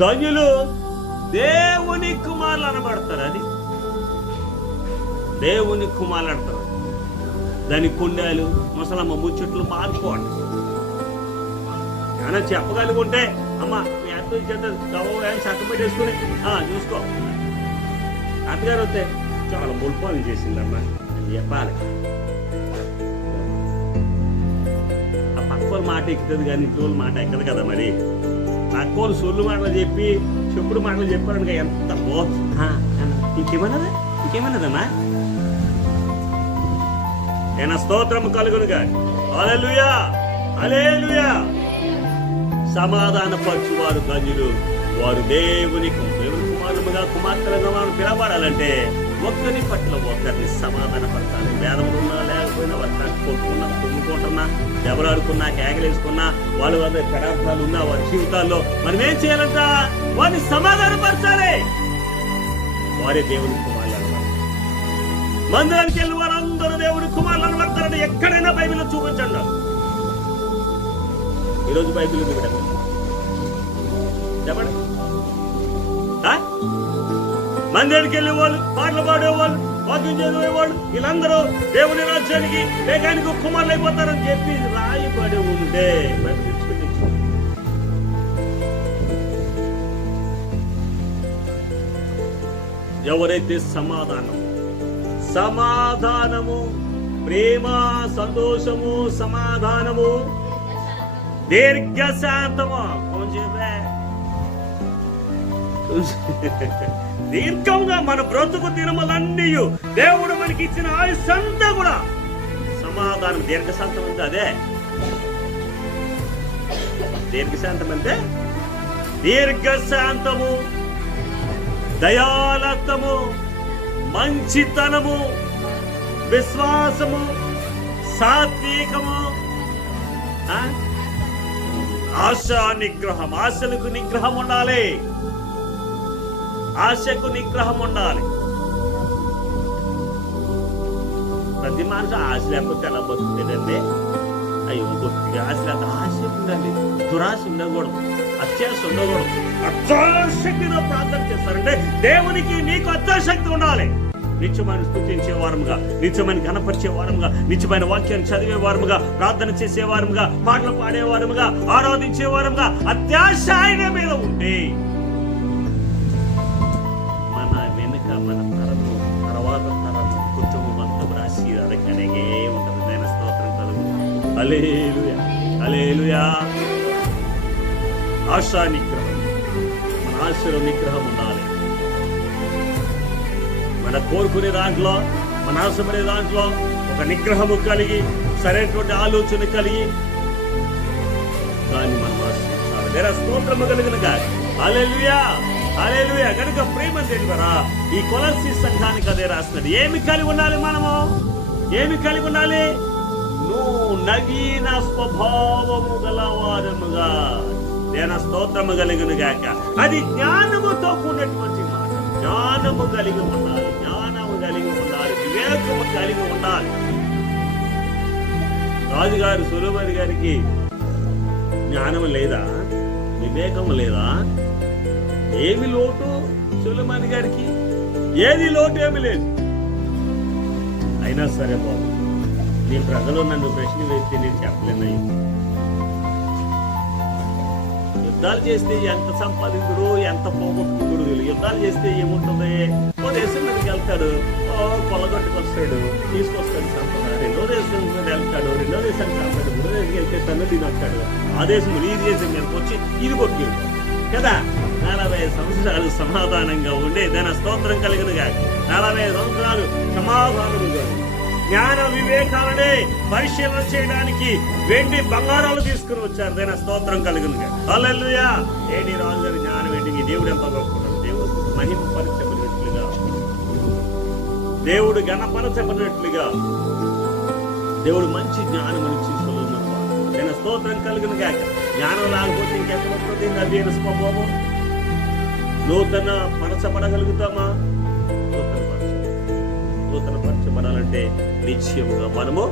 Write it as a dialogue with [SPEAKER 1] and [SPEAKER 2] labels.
[SPEAKER 1] ధన్యులు దేవుని కుమారులు అనబడతారు అది. దేవుని కుమారులు అంటారు. దాని కుండాలు ముసలమ్మ ముచ్చట్లు మార్చుకోండి ఏమైనా చెప్పగలుగుంటే అమ్మ మీ అత్త చేత గవ చక్క పెట్టేసుకుని చూసుకో. అత్తగారు వస్తే చాలా ముల్పాలు చేసిందమ్మా. అని చెప్పాలి. ఆ పక్క మాట ఎక్కుతుంది కానీ ఇంట్లో మాట ఎక్కదు కదా మరి. పక్కోళ్ళు సొల్లు మాటలు చెప్పి చెప్పుడు మాటలు చెప్పారనుక ఎంత బో ఆ, అన్న, ఇంకేమన్నదా? ఇంకేమన్నదమ్మా? నేను స్తోత్రం కలుగునుగా. అలెలుయా అలేలుయా సమాధాన ధన్యులు. వారు దేవుని కు- దేవుని కుమారులుగా కుమార్తెలుగా మనం పిలబడాలంటే ఒకరి పట్ల ఒకరిని సమాధాన పరచాలి వేదములు ఉన్నా లేకపోయినా వర్షాలు కొట్టుకున్నా తుమ్ముకుంటున్నా దెబ్బలాడుకున్నా కేకలేసుకున్నా వాళ్ళ పదార్థాలు ఉన్నా వారి జీవితాల్లో మనం ఏం చేయాలంట? వారిని సమాధానపరచాలి. వారే దేవుని కుమారులు అన్నమాట మందిరానికి వెళ్ళి వారందరూ దేవుని కుమారులు అనబడతారని ఎక్కడైనా బైబిల్లో చూపించండి ఈరోజు బైబిల్ చూపెట్టండి చెప్పండి. మందిరానికి వెళ్ళే వాళ్ళు పాటలు పాడేవాళ్ళు వాక్యం చదివేవాళ్ళు వీళ్ళందరూ దేవుని రాజ్యానికి వేగానికి కుమారులు అయిపోతారని చెప్పి రాయబడి ఉండే ఎవరైతే సమాధానం సమాధానము ప్రేమ సంతోషము సమాధానము దీర్ఘశాంతము కొంచెం దీర్ఘంగా మన బ్రతుకు దినములన్నీ దేవుడు మనకి ఇచ్చిన ఆయుష్ అంతా కూడా. సమాధానం దీర్ఘశాంతం అంటే అదే. దీర్ఘశాంతం అంటే దీర్ఘశాంతము దయాలత్వము మంచితనము విశ్వాసము సాత్వికము ఆ? ఆశా నిగ్రహం ఆశలకు నిగ్రహం ఉండాలి. ఆశకు నిగ్రహం ఉండాలి. ప్రతి మనిషి ఆశ లేకపోతే ఎలా బతుకుతుందండి అయ్యో బొత్తిగా ఆశ లేక ఆశ ఉండాలి. దురాశ ఉండకూడదు. అత్యాశ ఉండకూడదు. అత్యాశక్తితో ప్రార్థన చేస్తారంటే దేవునికి నీకు అత్యాశక్తి ఉండాలి. నిత్యమైన స్థుతించే వారముగా నిత్యమైన కనపరిచే వారముగా నిత్యమైన వాక్యాన్ని చదివే వారముగా ప్రార్థన చేసే వారముగా పాటలు పాడే వారముగా ఆరాధించే వారముగా అత్యాశ ఆయన మీద ఉంటే అలేలుయా అలేలుయా ఆశా నిగ్రహం మన ఆశలో నిగ్రహం ఉండాలి. మన కోరుకునే దాంట్లో మన ఆశపడే దాంట్లో ఒక నిగ్రహము కలిగి సరైనటువంటి ఆలోచన కలిగి దాన్ని మనం ఆశ్రయించాలి వేరే స్తోత్రము కలిగిన గాని. అలెలుయా అలెలుయా కనుక ప్రేమ తెలివరా ఈ కొలసి సంఘానికి అదే రాస్తున్నది ఏమి కలిగి ఉండాలి మనము? ఏమి కలిగి ఉండాలి? నవీన స్వభావము గలవారముగా నేను స్తోత్రము కలిగిన గాక. అది జ్ఞానముతో కూడినటువంటి మాట. జ్ఞానము కలిగి ఉండాలి. జ్ఞానము కలిగి ఉండాలి. వివేకము కలిగి ఉండాలి. రాజుగారు సులువరి గారికి జ్ఞానము లేదా? వివేకము లేదా? ఏమి లోటు సులమణి గారికి? ఏది లోటు ఏమి లేదు. అయినా సరే బాబు నీ ప్రజలు నన్ను ప్రశ్న వేస్తే నేను చెప్పలేనయ్య. యుద్ధాలు చేస్తే ఎంత సంపాదించుడు ఎంత పోగొట్టుకుడు యుద్ధాలు చేస్తే ఏముంటుంది? ఓ దేశం మీదకి వెళ్తాడు. ఓ వస్తాడు తీసుకొస్తాడు సంపద. రెండో దేశం మీద వెళ్తాడు. రెండో దేశానికి వెళ్తాడు మూడో దేశం వెళ్తే తను తినొస్తాడు ఆ దేశం ఈ దేశం మీదకి వచ్చి ఇది కొట్టి కదా? నలభై సంవత్సరాలు సమాధానంగా ఉండే దాని స్తోత్రం కలిగినగా నలభై సంవత్సరాలు సమాధానం జ్ఞాన వివేకాలనే పరిశీలన చేయడానికి వెండి బంగారాలు తీసుకుని వచ్చారు. దైన స్తోత్రం కలిగింది హల్లెలూయా. ఏడి రాజు గారి జ్ఞానం ఏంటి? మీ దేవుడు ఎంత గొప్పడు దేవుడు మహిమ పరచబడినట్లుగా దేవుడు గణపరచబడినట్లుగా దేవుడు మంచి జ్ఞానం ఇచ్చి నేను స్తోత్రం కలిగిన కాక జ్ఞానం లేకపోతే ఇంకెక్కడ నవీన స్వభావం నూతన పరచబడగలుగుతామా? నూతన పరచ నూతనపరచబడాలంటే నిశ్చయముగా మనము